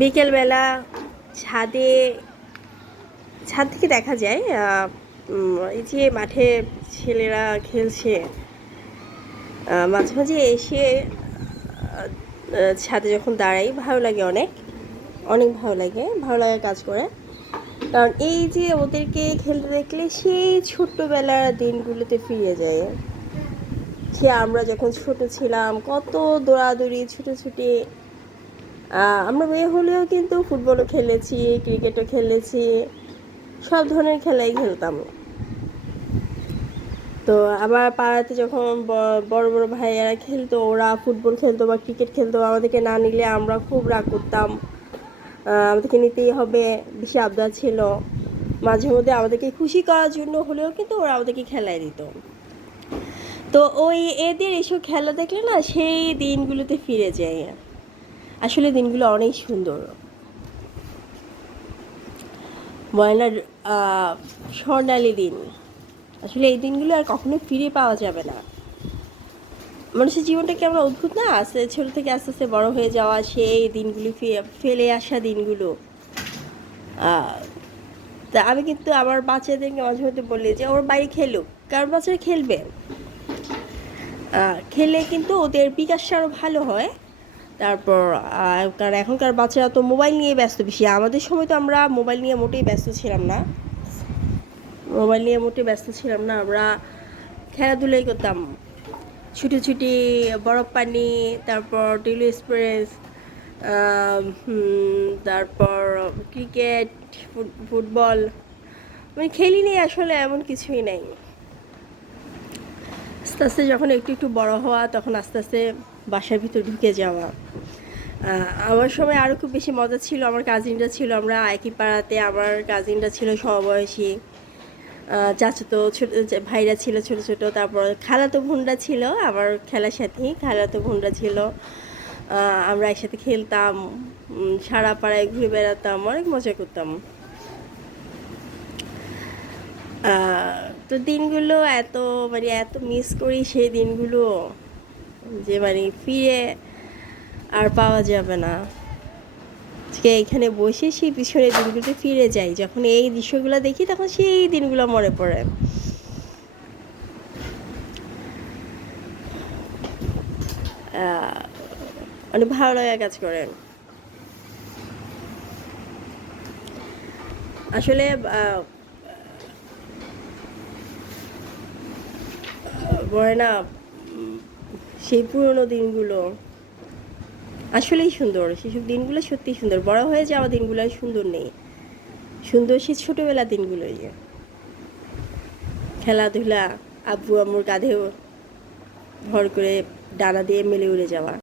বিকেলবেলা ছাদে, ছাদ থেকে দেখা যায় এই যে মাঠে ছেলেরা খেলছে মাঝে মাঝে এসে ছাদে যখন দাঁড়াই, ভালো লাগে অনেক অনেক ভালো লাগে ভালো লাগে কাজ করে। কারণ এই যে ওদেরকে খেলতে দেখলে সেই ছোট্টবেলার দিনগুলোতে ফিরে যায়। সে আমরা যখন ছোট ছিলাম, কত দৌড়াদৌড়ি, ছুটোছুটি। আমরা মেয়ে হলেও কিন্তু ফুটবলও খেলেছি, ক্রিকেটও খেলেছি, সব ধরনের খেলাই খেলতাম। তো আবার পাড়াতে যখন বড় বড় ভাইয়েরা খেলতো, ওরা ফুটবল খেলতো বা ক্রিকেট খেলতো, আমাদেরকে না নিলে আমরা খুব রাগ করতাম। আমাদেরকে নিতেই হবে, বেশি আবদার ছিল। মাঝে মধ্যে আমাদেরকে খুশি করার জন্য হলেও কিন্তু ওরা আমাদেরকে খেলায় দিত। তো ওই এদের এইসব খেলা দেখলে না সেই দিনগুলোতে ফিরে যায়। আসলে দিনগুলো অনেক সুন্দর। ময়নার স্বর্ণালী দিন। আসলে এই দিনগুলো আর কখনো ফিরে পাওয়া যাবে না। মানুষের জীবনটা কেমন অদ্ভুত না? আস্তে, ছোট থেকে আস্তে আস্তে বড় হয়ে যাওয়া, সেই দিনগুলি ফেলে আসা দিনগুলো। তা আমি কিন্তু আমার বাচ্চাদেরকে মাঝে মধ্যে বলি যে, ওর বাইরে খেলুক। কারণ বাচ্চারা খেলবে। খেলে কিন্তু ওদের বিকাশটা আরও ভালো হয়। তারপর কারণ এখনকার বাচ্চারা তো মোবাইল নিয়ে ব্যস্ত বেশি। আমাদের সময় তো আমরা মোবাইল নিয়ে মোটেই ব্যস্ত ছিলাম না। মোবাইল নিয়ে মোটেই ব্যস্ত ছিলাম না। আমরা খেলাধুলাই করতাম। ছুটি বরফ পানি তারপর টিলু এক্সপ্রেস তারপর ক্রিকেট ফুটবল। মানে খেলি নেই আসলে, এমন কিছুই নাই। আস্তে আস্তে যখন একটু একটু বড় হওয়া, তখন আস্তে আস্তে বাসার ভিতর ঢুকে যাওয়া। আমার সময় আরও খুব বেশি মজা ছিল। আমার কাজিনরা ছিল আমরা একই পাড়াতে। আমার কাজিনরা ছিল সমবয়সী। চাচাতো ছোট ভাইরা ছিল ছোট ছোট। তারপর খালাতো বোনরা ছিল, আমার খেলার সাথে খালাতো বোনরা ছিল। আমরা একসাথে খেলতাম সারা পাড়ায় ঘুরে বেড়াতাম, অনেক মজা করতাম। তো দিনগুলো এত মানে এত মিস করি সেই দিনগুলো যে মানে ফিরে আর পাওয়া যাবে না। আজকে এখানে বসে সেই পিছনের দিনগুলোতে ফিরে যাই। যখন এই দৃশ্যগুলো দেখি তখন সেই দিনগুলো মনে পড়ে। অনেক ভালো লাগা কাজ করেন আসলে আহ, বলে না সেই পুরনো দিনগুলো আসলেই সুন্দর। সেসব দিনগুলো সত্যি সুন্দর। বড় হয়ে যাওয়া দিনগুলো সুন্দর নেই। সুন্দর সেই দিনগুলো দিনগুলোই খেলাধুলা আব্বু আম্মুর কাঁধে ভর করে ডানা দিয়ে মেলে উড়ে যাওয়া।